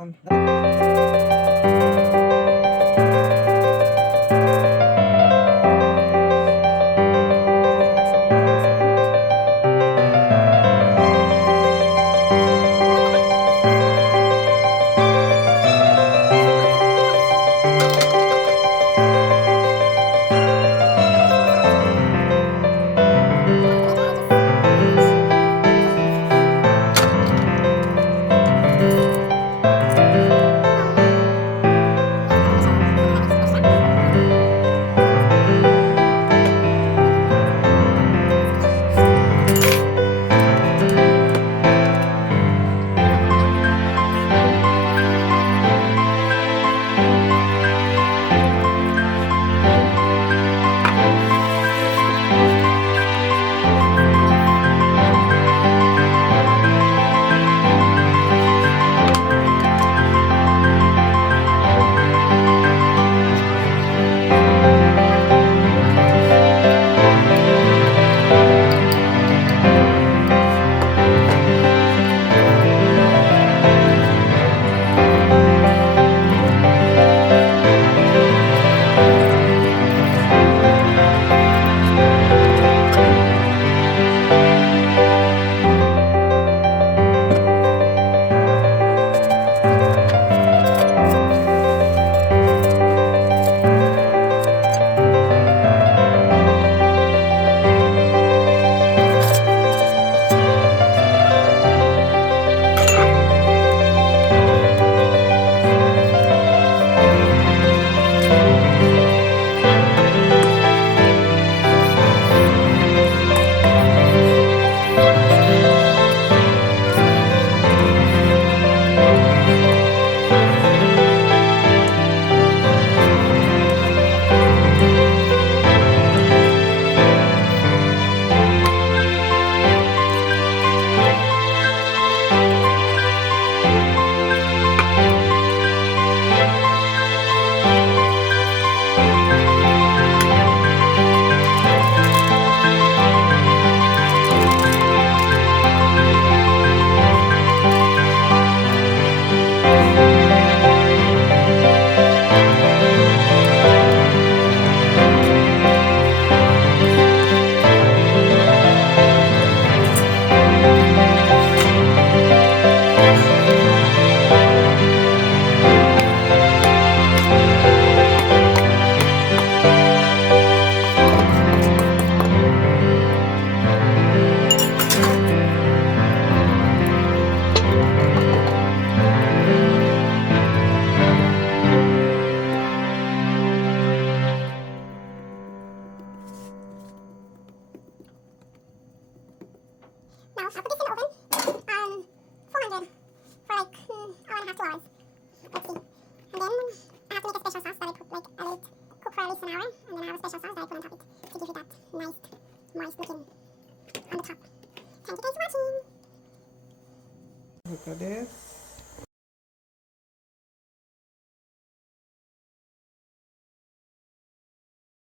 Um, No, I'll put this in the oven. 400 for like hour and a half, 2 hours. Let's see. And then I have to make a special sauce that I put like I let it cook for at least an hour, and then I have a special sauce that I put on top of it to give it that nice, moist looking on the top. Thank you guys for watching. look at this.